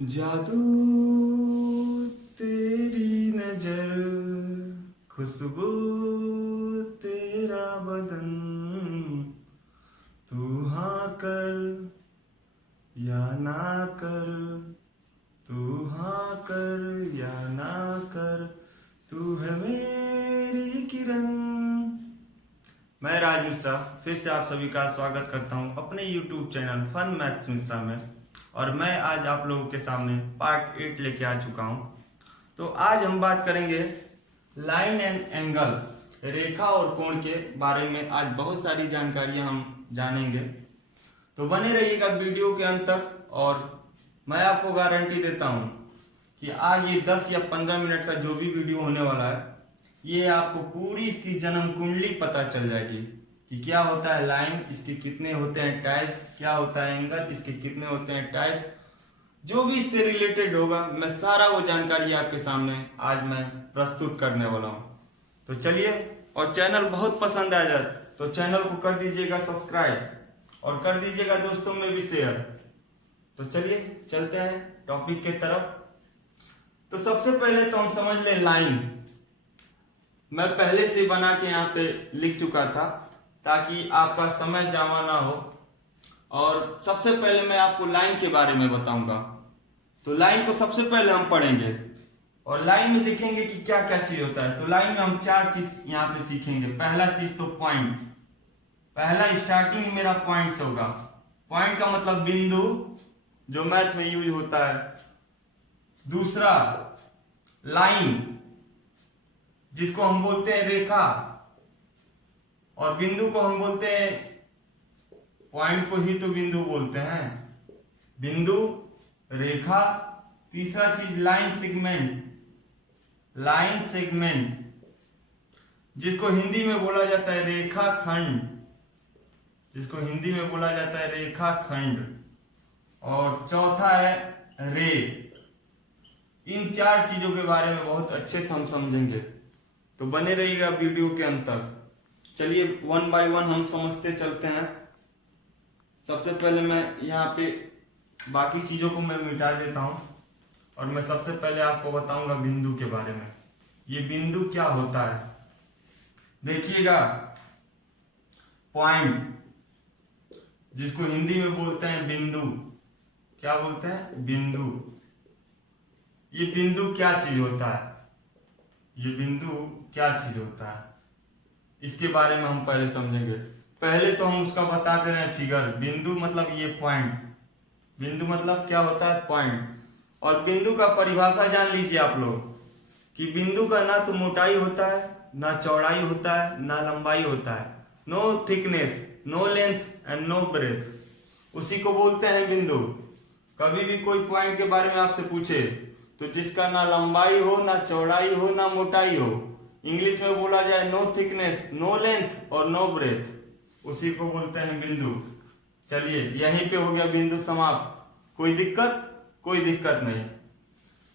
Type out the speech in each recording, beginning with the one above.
जादू तेरी नजर, खुशबू तेरा बदन, तू हाँ कर या ना कर, तू हाँ कर या ना कर, तू है मेरी किरण। मैं राज मिश्रा फिर से आप सभी का स्वागत करता हूं अपने YouTube channel fun maths Mishra में। और मैं आज आप लोगों के सामने पार्ट 8 लेके आ चुका हूं। तो आज हम बात करेंगे लाइन एंड एंगल, रेखा और कोण के बारे में। आज बहुत सारी जानकारियां हम जानेंगे, तो बने रहिएगा वीडियो के अंत तक। और मैं आपको गारंटी देता हूं कि आज ये 10 या 15 मिनट का जो भी वीडियो होने वाला है, ये आपको पूरी इसकी जन्म कुंडली पता चल जाएगी कि क्या होता है लाइन, इसके कितने होते हैं टाइप्स, क्या होता है एंगल, इसके कितने होते हैं टाइप्स। जो भी इससे रिलेटेड होगा मैं सारा वो जानकारी आपके सामने आज मैं प्रस्तुत करने वाला हूँ। तो चलिए, और चैनल बहुत पसंद आ जाए तो चैनल को कर दीजिएगा सब्सक्राइब और कर दीजिएगा दोस्तों में भी शेयर। तो चलिए चलते हैं टॉपिक के तरफ। तो सबसे पहले तो हम समझ लें लाइन। मैं पहले से बना के यहाँ पे लिख चुका था ताकि आपका समय जमा ना हो। और सबसे पहले मैं आपको लाइन के बारे में बताऊंगा। तो लाइन को सबसे पहले हम पढ़ेंगे और लाइन में देखेंगे कि क्या क्या चीज होता है। तो लाइन में हम 4 चीज यहाँ पे सीखेंगे। पहला चीज तो पॉइंट, पहला स्टार्टिंग मेरा पॉइंट से होगा। पॉइंट का मतलब बिंदु, जो मैथ में यूज होता है। दूसरा लाइन, जिसको हम बोलते हैं रेखा, और बिंदु को हम बोलते हैं, पॉइंट को ही तो बिंदु बोलते हैं, बिंदु, रेखा। तीसरा चीज लाइन सेगमेंट, लाइन सेगमेंट, जिसको हिंदी में बोला जाता है रेखा खंड, जिसको हिंदी में बोला जाता है रेखा खंड। और चौथा है रे। इन 4 चीजों के बारे में बहुत अच्छे से हम समझेंगे, तो बने रहिएगा वीडियो के अंत तक। चलिए 1 बाय 1 हम समझते चलते हैं। सबसे पहले मैं यहाँ पे बाकी चीजों को मैं मिटा देता हूँ और मैं सबसे पहले आपको बताऊंगा बिंदु के बारे में। ये बिंदु क्या होता है, देखिएगा। पॉइंट, जिसको हिंदी में बोलते हैं बिंदु, क्या बोलते हैं, बिंदु। ये बिंदु क्या चीज होता है, ये बिंदु क्या चीज होता है, इसके बारे में हम पहले समझेंगे। पहले तो हम उसका बता दे रहे हैं फिगर। बिंदु मतलब ये पॉइंट, बिंदु मतलब क्या होता है, पॉइंट। और बिंदु का परिभाषा जान लीजिए आप लोग कि बिंदु का ना तो मोटाई होता है, ना चौड़ाई होता है, ना लंबाई होता है। No thickness, no length and no breadth, उसी को बोलते हैं बिंदु। कभी भी कोई पॉइंट के बारे में आपसे पूछे तो जिसका ना लंबाई हो, ना चौड़ाई हो, ना मोटाई हो, इंग्लिश में बोला जाए नो थिकनेस, नो लेंथ और नो ब्रेथ, उसी को बोलते हैं बिंदु। चलिए यहीं पे हो गया बिंदु समाप्त। कोई दिक्कत, कोई दिक्कत नहीं।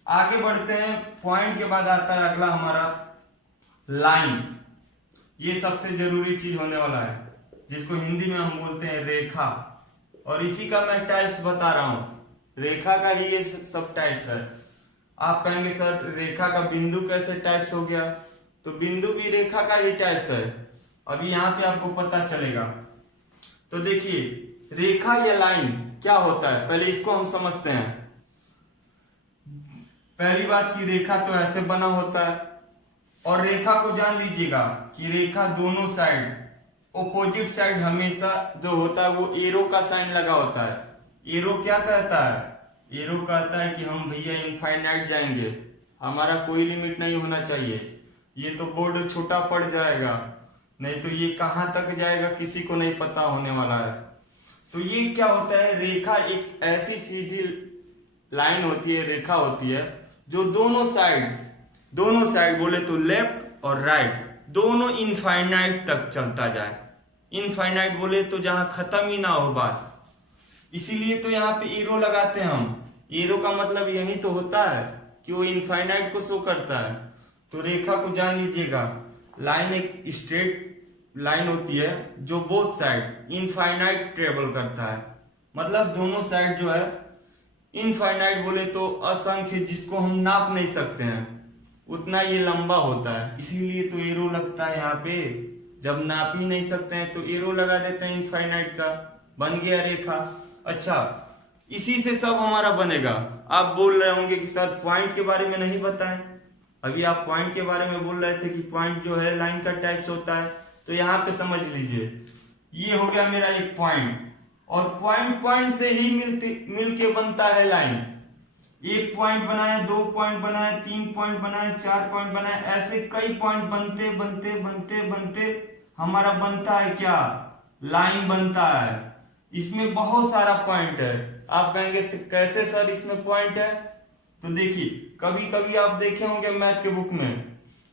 आगे बढ़ते हैं। पॉइंट के बाद आता है अगला हमारा लाइन। ये सबसे जरूरी चीज होने वाला है, जिसको हिंदी में हम बोलते हैं रेखा। और इसी का मैं टाइप्स बता रहा हूं, रेखा का ही ये सब टाइप्स है। आप कहेंगे सर रेखा का बिंदु कैसे टाइप्स हो गया, तो बिंदु भी रेखा का ही टाइप्स है। अभी यहाँ पे आपको पता चलेगा। तो देखिए रेखा या लाइन क्या होता है, पहले इसको हम समझते हैं। पहली बात की रेखा तो ऐसे बना होता है, और रेखा को जान लीजिएगा कि रेखा दोनों साइड, ऑपोजिट साइड हमेशा जो होता है वो एरो का साइन लगा होता है। एरो क्या कहता है, एरो कहता है कि हम भैया इनफाइनाइट जाएंगे, हमारा कोई लिमिट नहीं होना चाहिए। ये तो बोर्ड छोटा पड़ जाएगा, नहीं तो ये कहां तक जाएगा किसी को नहीं पता होने वाला है। तो ये क्या होता है, रेखा एक ऐसी सीधी लाइन होती है, रेखा होती है, जो दोनों साइड बोले तो लेफ्ट और राइट दोनों इनफाइनाइट तक चलता जाए। इनफाइनाइट बोले तो जहां खत्म ही ना हो बात, इसीलिए तो यहाँ पे एरो लगाते हैं हम। एरो का मतलब यही तो होता है कि वो इनफाइनाइट को शो करता है। तो रेखा को जान लीजिएगा, लाइन एक स्ट्रेट लाइन होती है जो बोथ साइड इनफाइनाइट ट्रेवल करता है, मतलब दोनों साइड जो है इनफाइनाइट बोले तो असंख्य, जिसको हम नाप नहीं सकते हैं, उतना ये लंबा होता है, इसीलिए तो एरो लगता है यहाँ पे। जब नाप ही नहीं सकते हैं तो एरो लगा देते हैं इनफाइनाइट का, बन गया रेखा। अच्छा, इसी से सब हमारा बनेगा। आप बोल रहे होंगे कि सर पॉइंट के बारे में नहीं बताएं। अभी आप पॉइंट के बारे में बोल रहे थे कि पॉइंट जो है लाइन का टाइप्स होता है, तो यहाँ पे समझ लीजिए, ये हो गया मेरा एक पॉइंट, और पॉइंट पॉइंट से ही मिलके बनता है लाइन। एक पॉइंट बनाए, 2 पॉइंट बनाए, 3 पॉइंट बनाए, 4 पॉइंट बनाए, ऐसे कई पॉइंट बनते बनते बनते बनते हमारा बनता है क्या, लाइन बनता है। इसमें बहुत सारा पॉइंट है। आप कहेंगे कैसे सर इसमें पॉइंट है? तो देखिए, कभी कभी आप देखे होंगे मैथ के बुक में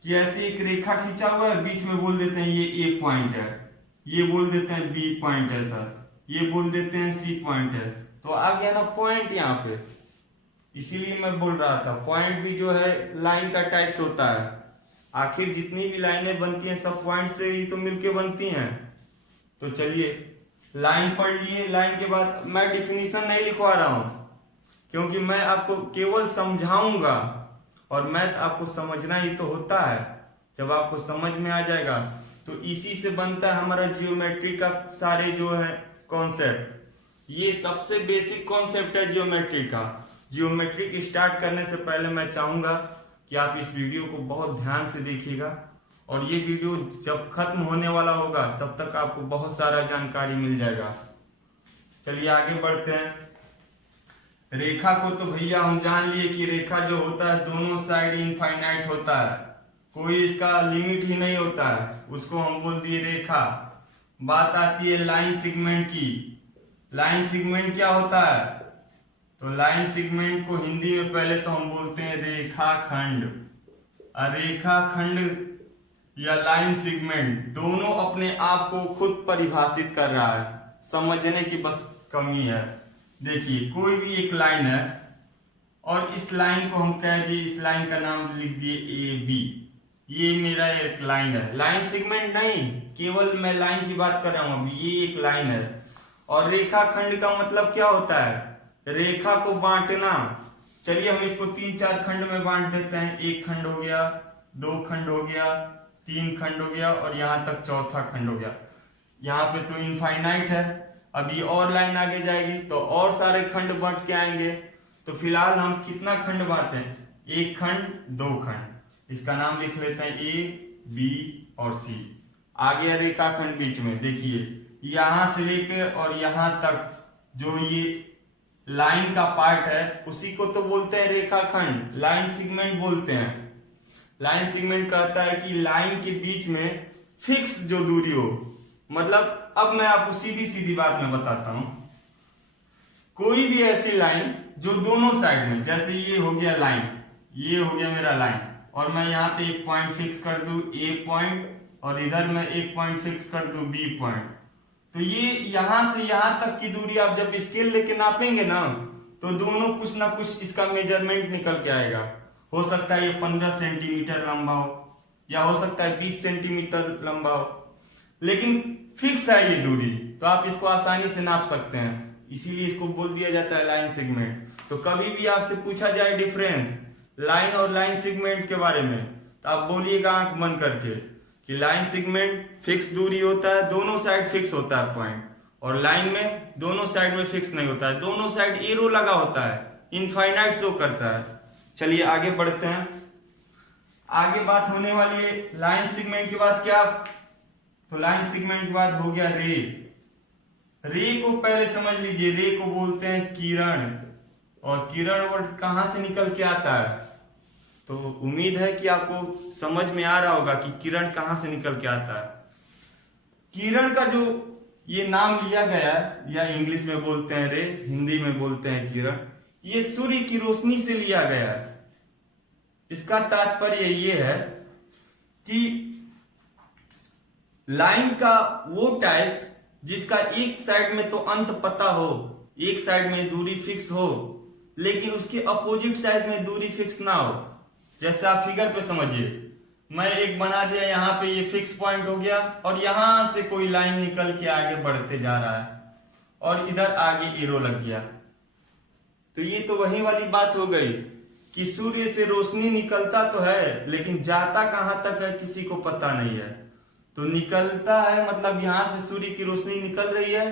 कि ऐसे एक रेखा खींचा हुआ है, बीच में बोल देते हैं ये ए पॉइंट है, ये बोल देते हैं बी पॉइंट है सर, ये बोल देते हैं सी पॉइंट है। तो आ गया ना पॉइंट यहाँ पे। इसीलिए मैं बोल रहा था पॉइंट भी जो है लाइन का टाइप्स होता है। आखिर जितनी भी लाइनें बनती हैं सब पॉइंट से ही तो मिलके बनती हैं। तो चलिए लाइन पढ़ लिए। लाइन के बाद मैं डिफिनीशन नहीं लिखवा रहा हूं, क्योंकि मैं आपको केवल समझाऊंगा, और मैथ आपको समझना ही तो होता है। जब आपको समझ में आ जाएगा तो इसी से बनता है हमारा जियोमेट्री का सारे जो है कॉन्सेप्ट। ये सबसे बेसिक कॉन्सेप्ट है जियोमेट्री का। जियोमेट्री की स्टार्ट करने से पहले मैं चाहूंगा कि आप इस वीडियो को बहुत ध्यान से देखिएगा, और ये वीडियो जब खत्म होने वाला होगा तब तक आपको बहुत सारा जानकारी मिल जाएगा। चलिए आगे बढ़ते हैं। रेखा को तो भैया हम जान लिए कि रेखा जो होता है दोनों साइड इनफाइनाइट होता है, कोई इसका लिमिट ही नहीं होता है, उसको हम बोल दिए रेखा। बात आती है लाइन सेगमेंट की। लाइन सेगमेंट क्या होता है? तो लाइन सेगमेंट को हिंदी में पहले तो हम बोलते हैं रेखाखंड। रेखाखंड या लाइन सेगमेंट दोनों अपने आप को खुद परिभाषित कर रहा है, समझने की बस कमी है। देखिए, कोई भी एक लाइन है और इस लाइन को हम कह दिए, इस लाइन का नाम लिख दिए ए बी, ये मेरा एक लाइन है। लाइन सेगमेंट नहीं, केवल मैं लाइन की बात कर रहा हूं अभी, ये एक लाइन है। और रेखाखंड का मतलब क्या होता है? रेखा को बांटना। चलिए हम इसको 3-4 खंड में बांट देते हैं। एक खंड हो गया, 2 खंड हो गया, 3 खंड हो गया, और यहां तक चौथा खंड हो गया। यहाँ पे तो इनफाइनाइट है, अभी और लाइन आगे जाएगी तो और सारे खंड बंट के आएंगे। तो फिलहाल हम कितना खंड बांटे हैं? 1 खंड, 2 खंड। इसका नाम लिख लेते हैं ए, बी और सी। आ गया रेखाखंड बीच में। देखिए, यहां से लेकर और यहां तक जो ये लाइन का पार्ट है उसी को तो बोलते हैं रेखाखंड, लाइन सेगमेंट बोलते हैं। लाइन सेगमेंट कहता है कि लाइन के बीच में फिक्स जो दूरी हो, मतलब अब मैं आपको सीधी सीधी बात में बताता हूं। कोई भी ऐसी लाइन जो दोनों साइड में, जैसे ये हो गया लाइन, ये हो गया मेरा लाइन, और मैं यहाँ पे एक पॉइंट फिक्स कर दूं ए पॉइंट, और इधर मैं एक पॉइंट फिक्स कर दूं बी पॉइंट। तो ये यहां से यहां तक की दूरी आप जब स्केल लेके नापेंगे ना, तो दोनों कुछ ना कुछ इसका मेजरमेंट निकल के आएगा। हो सकता है ये 15 सेंटीमीटर लंबा हो, या हो सकता है 20 सेंटीमीटर लंबा हो, लेकिन फिक्स है ये दूरी, तो आप इसको आसानी से नाप सकते हैं। इसीलिए इसको बोल दिया जाता है लाइन सेगमेंट। तो कभी भी आपसे पूछा जाए डिफरेंस लाइन और लाइन सेगमेंट के बारे में, तो आप बोलिएगा आंख बंद करके कि लाइन सेगमेंट फिक्स दूरी होता है, दोनों साइड फिक्स होता है पॉइंट, और लाइन में दोनों साइड में फिक्स नहीं होता है, दोनों साइड एरो लगा होता है, इनफाइनाइट शो करता है। चलिए आगे बढ़ते हैं। आगे बात होने वाली है लाइन सेगमेंट के बाद क्या? तो लाइन सेगमेंट के बाद हो गया रे। रे को पहले समझ लीजिए, रे को बोलते हैं किरण, और किरण वर्ड कहां से निकल के आता है? तो उम्मीद है कि आपको समझ में आ रहा होगा कि किरण कहां से निकल के आता है। किरण का जो ये नाम लिया गया, या इंग्लिश में बोलते हैं रे, हिंदी में बोलते हैं किरण, ये सूर्य की रोशनी से लिया गया है। इसका तात्पर्य ये है कि लाइन का वो टाइप जिसका एक साइड में तो अंत पता हो, एक साइड में दूरी फिक्स हो, लेकिन उसके अपोजिट साइड में दूरी फिक्स ना हो। जैसे आप फिगर पे समझिए, मैं एक बना दिया, यहाँ पे ये फिक्स पॉइंट हो गया, और यहां से कोई लाइन निकल के आगे बढ़ते जा रहा है, और इधर आगे एरो लग गया। तो तो ये तो वही वाली बात हो गई कि सूर्य से रोशनी निकलता तो है लेकिन जाता कहां तक है किसी को पता नहीं है। तो निकलता है मतलब यहां से सूर्य की रोशनी निकल रही है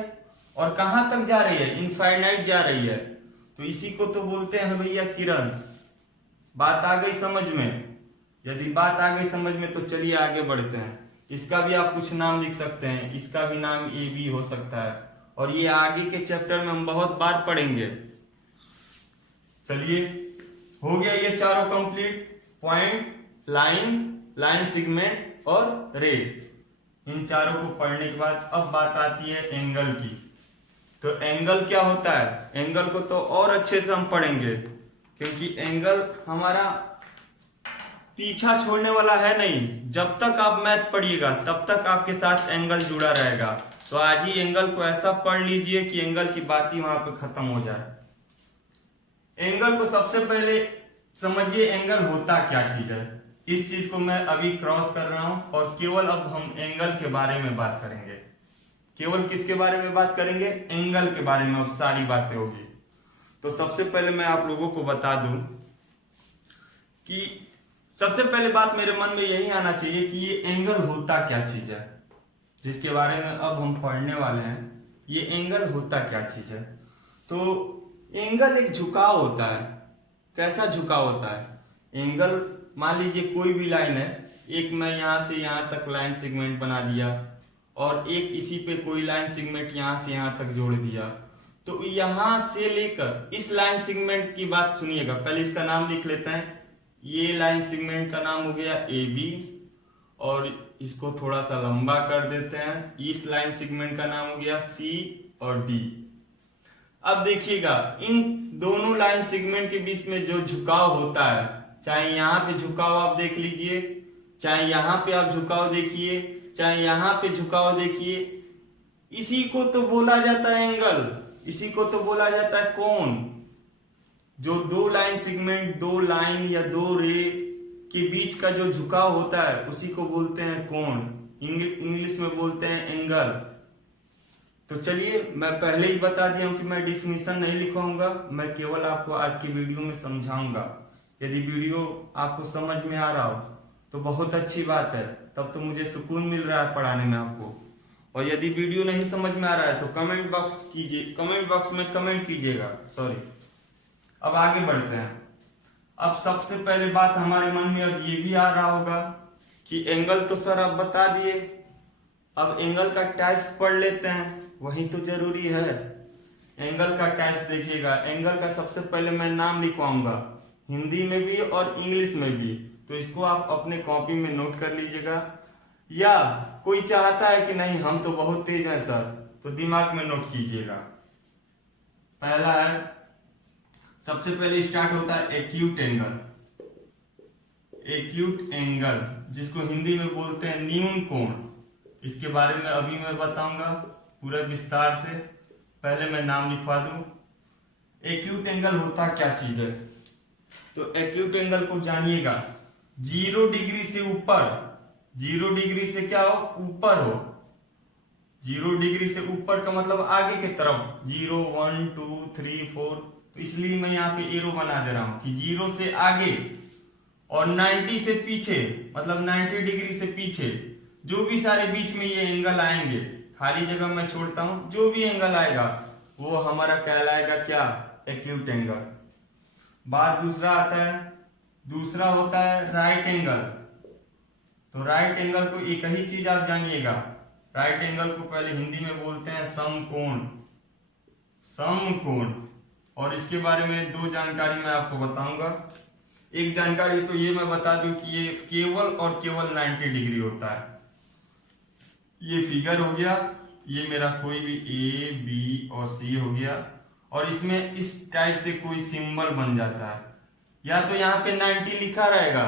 और कहां तक जा रही है, इनफाइनाइट जा रही है। तो इसी को तो बोलते हैं भैया किरण। बात आ गई समझ में? यदि बात आ गई समझ में तो चलिए आगे बढ़ते हैं। इसका भी आप कुछ नाम लिख सकते हैं, इसका भी नाम ए बी हो सकता है और ये आगे के चैप्टर में हम बहुत बार पढ़ेंगे। चलिए हो गया ये चारों complete, point, line, line segment और रे। इन चारों को पढ़ने के बाद अब बात आती है एंगल की। तो एंगल क्या होता है, एंगल को तो और अच्छे से हम पढ़ेंगे क्योंकि एंगल हमारा पीछा छोड़ने वाला है नहीं। जब तक आप मैथ पढ़िएगा तब तक आपके साथ एंगल जुड़ा रहेगा। तो आज ही एंगल को ऐसा पढ़ लीजिए कि एंगल की बात ही वहां पे खत्म हो जाए। एंगल को सबसे पहले समझिए एंगल होता क्या चीज है। इस चीज को मैं अभी क्रॉस कर रहा हूं और केवल अब हम एंगल के बारे में बात करेंगे। केवल किसके बारे में बात करेंगे, एंगल के बारे में अब सारी बातें होगी। तो सबसे पहले मैं आप लोगों को बता दूं कि सबसे पहले बात मेरे मन में यही आना चाहिए कि ये एंगल होता क्या चीज है, जिसके बारे में अब हम पढ़ने वाले हैं। ये एंगल होता क्या चीज है। तो एंगल एक झुकाव होता है। कैसा झुकाव होता है, एंगल मान लीजिए कोई भी लाइन है, एक मैं यहां से यहां तक लाइन सेगमेंट बना दिया और एक इसी पे कोई लाइन सेगमेंट यहां से यहां तक जोड़ दिया। तो यहां से लेकर इस लाइन सेगमेंट की बात सुनिएगा, पहले इसका नाम लिख लेते हैं। ये लाइन सेगमेंट का नाम हो गया ए बी और इसको थोड़ा सा लंबा कर देते हैं। इस लाइन सेगमेंट का नाम हो गया सी और डी। अब देखिएगा इन दोनों लाइन सेगमेंट के बीच में जो झुकाव होता है, चाहे यहां पे झुकाव आप देख लीजिए, चाहे यहां पे आप झुकाव देखिए, चाहे यहां पे झुकाव देखिए, इसी को तो बोला जाता है एंगल। इसी को तो बोला जाता है कोण। जो दो लाइन सेगमेंट, दो लाइन या दो रे के बीच का जो झुकाव होता है उसी को बोलते हैं कोण। इंग्लिश में बोलते हैं एंगल। तो चलिए मैं पहले ही बता दिया हूं कि मैं डिफिनीशन नहीं लिखवाऊंगा, मैं केवल आपको आज की वीडियो में समझाऊंगा। यदि वीडियो आपको समझ में आ रहा हो तो बहुत अच्छी बात है, तब तो मुझे सुकून मिल रहा है पढ़ाने में आपको। और यदि वीडियो नहीं समझ में आ रहा है तो कमेंट बॉक्स कीजिए, कमेंट बॉक्स में कमेंट कीजिएगा। सॉरी। अब आगे बढ़ते हैं। अब सबसे पहले बात हमारे मन में अब ये भी आ रहा होगा कि एंगल तो सर आप बता दिए, अब एंगल का टाइप्स पढ़ लेते हैं, वही तो जरूरी है। एंगल का टाइप्स देखिएगा, एंगल का सबसे पहले मैं नाम लिखवाऊंगा हिंदी में भी और इंग्लिश में भी, तो इसको आप अपने कॉपी में नोट कर लीजिएगा। या कोई चाहता है कि नहीं हम तो बहुत तेज हैं सर, तो दिमाग में नोट कीजिएगा। पहला है, सबसे पहले स्टार्ट होता है एक्यूट एंगल। एक्यूट एंगल जिसको हिंदी में बोलते हैं न्यून कोण। इसके बारे में अभी मैं बताऊंगा पूरा विस्तार से। पहले मैं नाम लिखवा दूं। एक्यूट एंगल होता क्या चीज है। तो एक्यूट एंगल को जानिएगा, 0 डिग्री से ऊपर, 0 डिग्री से क्या हो, ऊपर हो। 0 डिग्री से ऊपर का मतलब आगे की तरफ, 0 1 2 3 4, तो इसलिए मैं यहाँ पे एरो बना दे रहा हूं कि 0 से आगे और 90 से पीछे, मतलब 90 डिग्री से पीछे जो भी सारे बीच में ये एंगल आएंगे, खाली जगह मैं छोड़ता हूं, जो भी एंगल आएगा वो हमारा कहलाएगा क्या, एक्यूट एंगल। बात दूसरा आता है, दूसरा होता है राइट एंगल। तो राइट एंगल को एक ही चीज आप जानिएगा, राइट एंगल को पहले हिंदी में बोलते हैं समकोण। समकोण। और इसके बारे में दो जानकारी मैं आपको बताऊंगा। एक जानकारी तो ये मैं बता दूं कि ये केवल और केवल 90 डिग्री होता है। ये फिगर हो गया, ये मेरा कोई भी ए बी और सी हो गया, और इसमें इस टाइप से कोई सिंबल बन जाता है। या तो यहाँ पे 90 लिखा रहेगा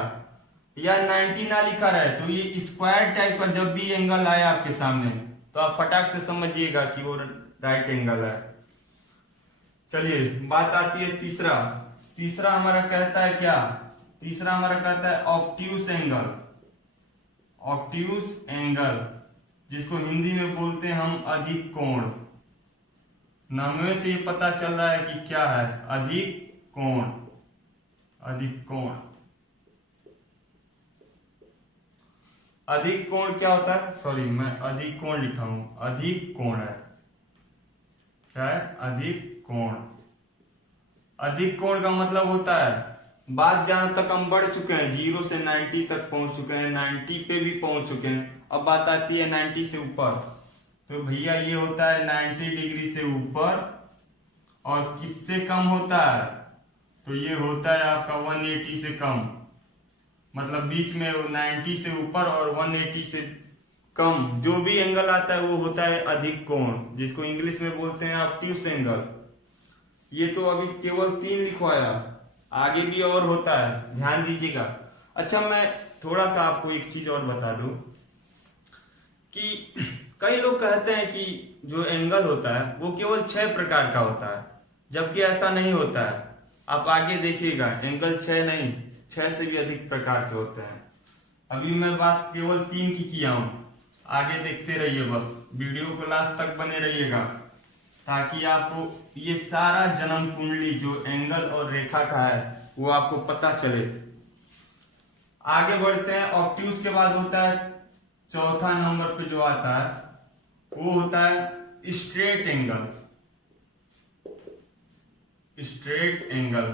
या 90 ना लिखा रहे, तो ये स्क्वायर टाइप का जब भी एंगल आए आपके सामने तो आप फटाक से समझिएगा कि वो राइट एंगल है। चलिए बात आती है तीसरा। तीसरा हमारा कहता है क्या, तीसरा हमारा कहता है ऑब्ट्यूस एंगल। ऑब्ट्यूस एंगल जिसको हिंदी में बोलते हैं हम अधिक कोण। नामों से ये पता चल रहा है कि क्या है, अधिक कोण। अधिक कोण, अधिक कोण क्या होता है, सॉरी मैं अधिक कोण लिखा हूं, अधिक कोण है, क्या है, अधिक कोण। अधिक कोण का मतलब होता है, बात जहां तक हम बढ़ चुके हैं, 0 से 90 तक पहुंच चुके हैं, 90 पे भी पहुंच चुके हैं, अब बात आती है 90 से ऊपर, तो भैया ये होता है 90 डिग्री से ऊपर। और किससे कम होता है, तो ये होता है आपका 180 से कम, मतलब बीच में 90 से ऊपर और 180 से कम जो भी एंगल आता है वो होता है अधिक कोण, जिसको इंग्लिश में बोलते हैं ऑब्ट्यूस एंगल। ये तो अभी केवल 3 लिखवाया, आगे भी और होता है, ध्यान दीजिएगा। अच्छा, मैं थोड़ा सा आपको एक चीज और बता दूं कि कई लोग कहते हैं कि जो एंगल होता है वो केवल 6 प्रकार का होता है, जबकि ऐसा नहीं होता है। आप आगे देखिएगा, एंगल 6 नहीं, 6 से भी अधिक प्रकार के होते हैं। अभी मैं बात केवल 3 की किया हूं, आगे देखते रहिए, बस वीडियो को लास्ट तक बने रहिएगा, ताकि आपको ये सारा जन्म कुंडली जो एंगल और रेखा का है वो आपको पता चले। आगे बढ़ते हैं, ऑब्ट्यूस के बाद होता है चौथा नंबर पे जो आता है वो होता है straight angle. Straight angle,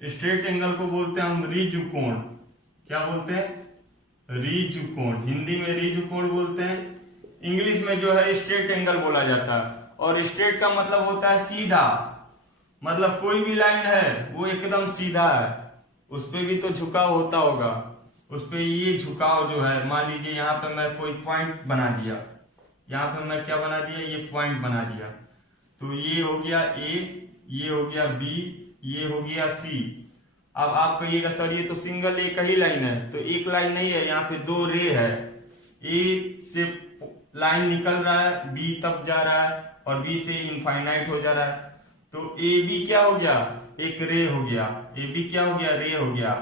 straight angle को बोलते हैं हम ऋजु कोण। क्या बोलते हैं, ऋजु कोण, हिंदी में ऋजु कोण बोलते हैं, इंग्लिश में जो है स्ट्रेट एंगल बोला जाता है। और स्ट्रेट का मतलब होता है सीधा, मतलब कोई भी लाइन है वो एकदम सीधा है, उस पे भी तो झुकाव होता होगा, उस पे ये झुकाव जो है, मान लीजिए यहाँ पे मैं कोई पॉइंट बना दिया, यहाँ पे मैं क्या बना दिया, ये पॉइंट बना दिया, तो ये हो गया ए, ये हो गया बी, ये हो गया सी। अब आप कहिएगा सर ये तो सिंगल एक ही लाइन है, तो एक लाइन नहीं है, यहाँ पे 2 रे है, ए से लाइन निकल रहा है, बी तक जा रहा है, और बी से इनफाइनाइट हो जा रहा है, तो ए बी क्या हो गया, एक रे हो गया, ए बी क्या हो गया, रे हो गया।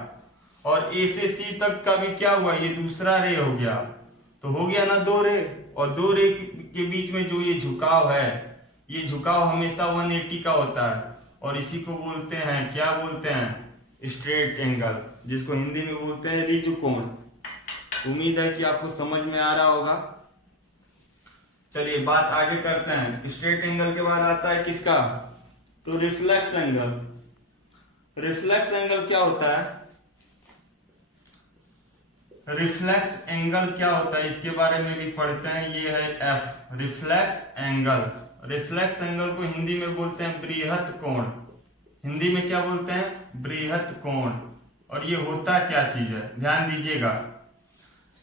और ए से सी तक का भी क्या हुआ, ये दूसरा रे हो गया, तो हो गया ना 2 रे। और 2 रे के बीच में जो ये झुकाव है, ये झुकाव हमेशा 180 का होता है, और इसी को बोलते हैं, क्या बोलते हैं, स्ट्रेट एंगल, जिसको हिंदी में बोलते हैं ऋजु कोण। उम्मीद है कि आपको समझ में आ रहा होगा। चलिए बात आगे करते हैं। स्ट्रेट एंगल के बाद आता है किसका, तो रिफ्लेक्स एंगल। रिफ्लेक्स एंगल क्या होता है, रिफ्लेक्स एंगल क्या होता है इसके बारे में भी पढ़ते हैं, ये है F, reflex angle. Reflex angle को हिंदी में बोलते हैं बृहत कोण, हिंदी में क्या बोलते हैं, बृहत कोण। और ये होता क्या चीज है, ध्यान दीजिएगा।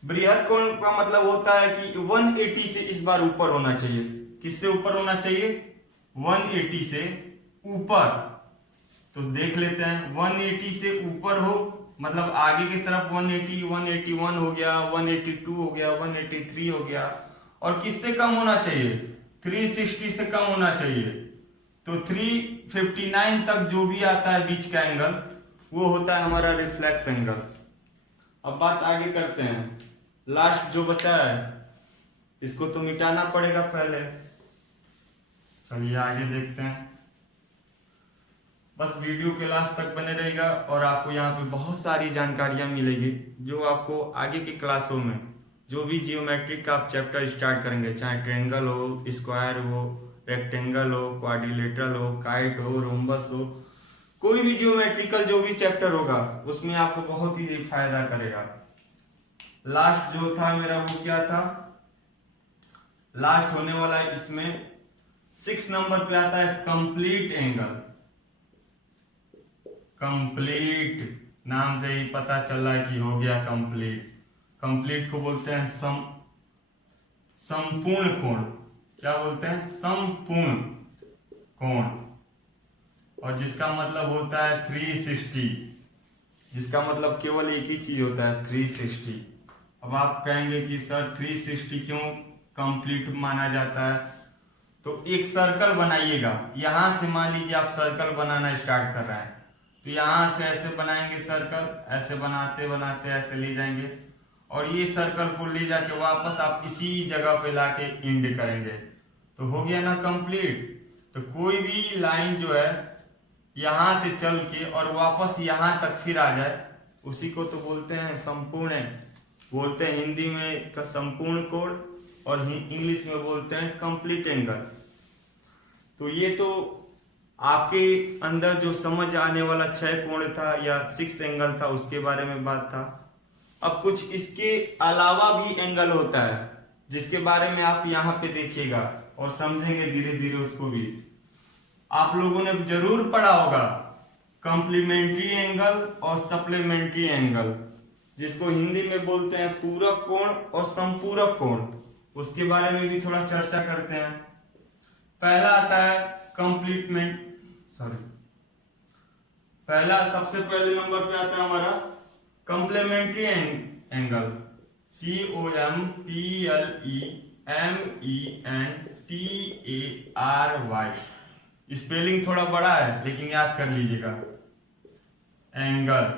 बृहत कोण का मतलब होता है कि 180 से इस बार ऊपर होना चाहिए। किससे ऊपर होना चाहिए, 180 से ऊपर। तो देख लेते हैं, 180 से ऊपर हो मतलब आगे की तरफ 180, 181 हो गया, 182 हो गया, 183 हो गया। और किससे कम होना चाहिए, 360 से कम होना चाहिए। तो 359 तक जो भी आता है बीच का एंगल वो होता है हमारा रिफ्लेक्स एंगल। अब बात आगे करते हैं, लास्ट जो बचा है इसको तो मिटाना पड़ेगा पहले। चलिए आगे देखते हैं, बस वीडियो के लास्ट तक बने रहेगा और आपको यहाँ पे बहुत सारी जानकारियां मिलेगी जो आपको आगे की क्लासों में जो भी जियोमेट्रिक का आप चैप्टर स्टार्ट करेंगे, चाहे ट्रायंगल हो, स्क्वायर हो, रेक्टेंगल हो, क्वाड्रिलेटरल हो, काइट हो, रोम्बस हो, कोई भी जियोमेट्रिकल जो भी चैप्टर होगा उसमें आपको बहुत ही फायदा करेगा। लास्ट जो था मेरा वो क्या था, लास्ट होने वाला है इसमें 6 नंबर पे आता है कंप्लीट एंगल। कंप्लीट नाम से ही पता चल रहा है कि हो गया कंप्लीट। कंप्लीट को बोलते हैं संपूर्ण कोण। क्या बोलते हैं, संपूर्ण कोण। और जिसका मतलब होता है 360, जिसका मतलब केवल एक ही चीज होता है 360। अब आप कहेंगे कि सर 360 क्यों कंप्लीट माना जाता है, तो एक सर्कल बनाइएगा। यहां से मान लीजिए आप सर्कल बनाना स्टार्ट कर रहे हैं, तो यहां से ऐसे बनाएंगे सर्कल, ऐसे बनाते बनाते ऐसे ले जाएंगे, और ये सर्कल को ले जाके वापस आप इसी जगह पे लाके एंड करेंगे। तो हो गया ना कंप्लीट। तो कोई भी लाइन जो है यहां से चल के और वापस यहां तक फिर आ जाए, उसी को तो बोलते हैं संपूर्ण, बोलते हैं हिंदी में का संपूर्ण कोण, और इंग्लिश में बोलते हैं कंप्लीट एंगल। तो ये तो आपके अंदर जो समझ आने वाला 6 कोण था या 6 एंगल था उसके बारे में बात था। अब कुछ इसके अलावा भी एंगल होता है जिसके बारे में आप यहाँ पे देखिएगा और समझेंगे धीरे धीरे उसको भी। आप लोगों ने जरूर पढ़ा होगा कॉम्प्लीमेंट्री एंगल और सप्लीमेंट्री एंगल, जिसको हिंदी में बोलते हैं पूरक कोण और संपूरक कोण। उसके बारे में भी थोड़ा चर्चा करते हैं। पहला आता है पहला सबसे पहले नंबर पे आता है हमारा कॉम्प्लीमेंट्री एंगल, COMPLEMENTARY। स्पेलिंग थोड़ा बड़ा है लेकिन याद कर लीजिएगा, एंगल।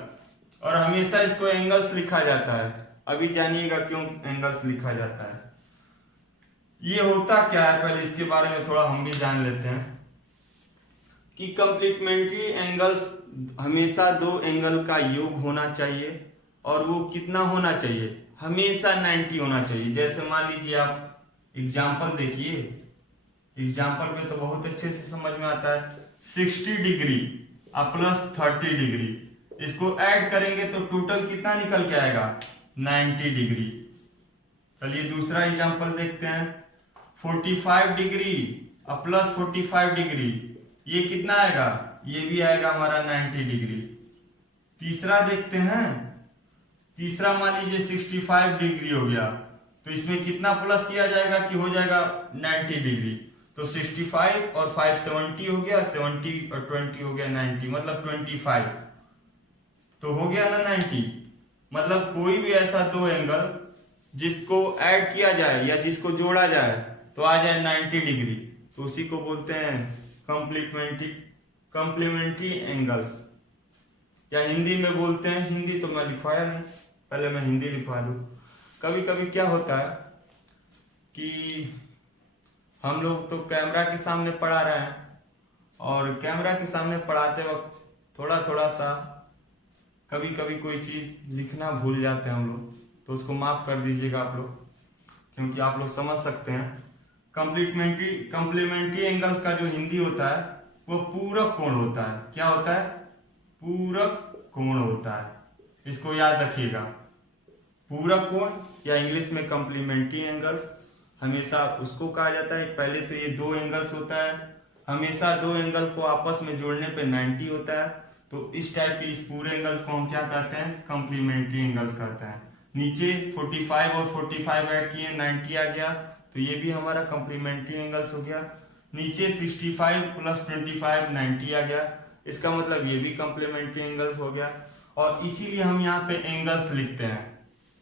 और हमेशा इसको एंगल्स लिखा जाता है। अभी जानिएगा क्यों एंगल्स लिखा जाता है। ये होता क्या है, पहले इसके बारे में थोड़ा हम भी जान लेते हैं कि कॉम्प्लीमेंट्री एंगल्स हमेशा दो एंगल का योग होना चाहिए, और वो कितना होना चाहिए, हमेशा 90 होना चाहिए। जैसे मान लीजिए आप एग्जाम्पल देखिए, एग्जाम्पल में तो बहुत अच्छे से समझ में आता है। 60 डिग्री प्लस 30 डिग्री, इसको ऐड करेंगे तो टोटल कितना निकल के आएगा, 90 डिग्री। चलिए दूसरा एग्जाम्पल देखते हैं। 45 डिग्री प्लस 45 डिग्री, ये कितना आएगा, ये भी आएगा हमारा 90 डिग्री। तीसरा देखते हैं, तीसरा मान लीजिए 65 डिग्री हो गया, तो इसमें कितना प्लस किया जाएगा कि हो जाएगा 90 डिग्री। तो 65 और 5 70 हो गया, 70 और 20 हो गया 90, मतलब 25। तो हो गया ना 90। मतलब कोई भी ऐसा दो एंगल जिसको ऐड किया जाए या जिसको जोड़ा जाए तो आ जाए 90 डिग्री, तो उसी को बोलते हैं कॉम्प्लीमेंट्री एंगल्स, या हिंदी में बोलते हैं, हिंदी तो मैं लिखवाया नहीं, पहले मैं हिंदी लिखवा दूं। कभी कभी क्या होता है कि हम लोग तो कैमरा के सामने पढ़ा रहे हैं, और कैमरा के सामने पढ़ाते वक्त थोड़ा थोड़ा सा कभी कभी कोई चीज लिखना भूल जाते हैं हम लोग, तो उसको माफ कर दीजिएगा आप लोग, क्योंकि आप लोग समझ सकते हैं। कॉम्प्लीमेंट्री एंगल्स का जो हिंदी होता है वो पूरक कोण होता है। क्या होता है, पूरक कोण होता है। इसको याद रखिएगा, पूरक कोण या इंग्लिश में कॉम्प्लीमेंट्री एंगल्स हमेशा उसको कहा जाता है। पहले तो ये दो एंगल्स होता है, हमेशा दो एंगल को आपस में जोड़ने पे 90 होता है, तो इस टाइप के इस पूरे एंगल को हम क्या कहते हैं, कॉम्प्लीमेंट्री एंगल्स कहते हैं। नीचे 45 और 45 ऐड किए 90 आ गया, तो ये भी हमारा कॉम्प्लीमेंट्री एंगल्स हो गया। नीचे 65 प्लस 25 90 आ गया, इसका मतलब ये भी कॉम्प्लीमेंट्री एंगल्स हो गया। और इसीलिए हम यहाँ पे एंगल्स लिखते हैं,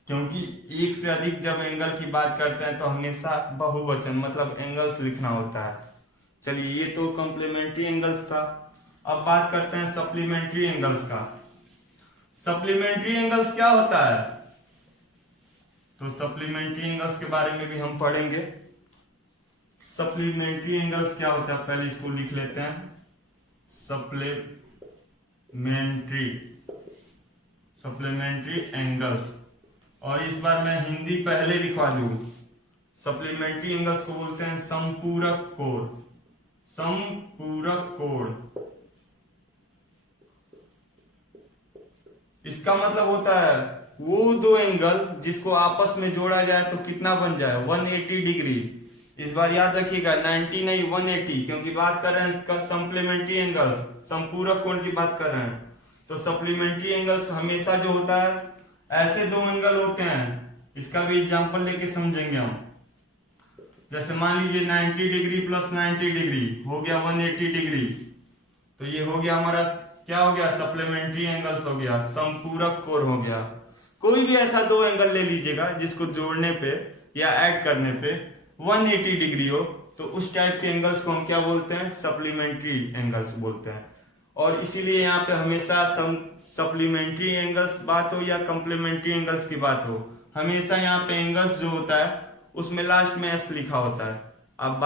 क्योंकि एक से अधिक जब एंगल की बात करते हैं तो हमेशा बहुवचन मतलब एंगल्स लिखना होता है। चलिए ये तो कॉम्प्लीमेंट्री एंगल्स था। अब बात करते हैं सप्लीमेंट्री एंगल्स का। सप्लीमेंट्री एंगल्स क्या होता है, तो सप्लीमेंट्री एंगल्स के बारे में भी हम पढ़ेंगे। सप्लीमेंट्री एंगल्स क्या होता है, पहले इसको लिख लेते हैं, सप्लीमेंट्री एंगल्स। और इस बार मैं हिंदी पहले लिखवा दूं। सप्लीमेंट्री एंगल्स को बोलते हैं संपूरक कोण, संपूरक कोण। इसका मतलब होता है वो दो एंगल जिसको आपस में जोड़ा जाए तो कितना बन जाए, 180 डिग्री। इस बार याद रखिएगा 90 नहीं 180, क्योंकि बात कर रहे हैं सप्लीमेंट्री एंगल्स, संपूरक कोण की बात कर रहे हैं। तो सप्लीमेंट्री एंगल्स हमेशा जो होता है ऐसे दो एंगल होते हैं। इसका भी एग्जांपल लेके समझेंगे हम। जैसे मान लीजिए 90 डिग्री प्लस 90 डिग्री हो गया 180 डिग्री, तो ये हो गया हमारा क्या हो गया, सप्लीमेंट्री एंगल्स हो गया, संपूरक कोण हो गया। कोई भी ऐसा दो एंगल ले लीजिएगा जिसको जोड़ने पे या ऐड करने पे 180 डिग्री हो, तो उस टाइप के एंगल्स को हम क्या बोलते हैं, सप्लीमेंट्री एंगल्स बोलते हैं। और इसीलिए यहाँ पे हमेशा सप्लीमेंट्री एंगल्स बात हो या कॉम्प्लीमेंट्री एंगल्स की बात हो, हमेशा यहाँ पे एंगल्स जो होता है उसमें लास्ट में एस लिखा होता है। अब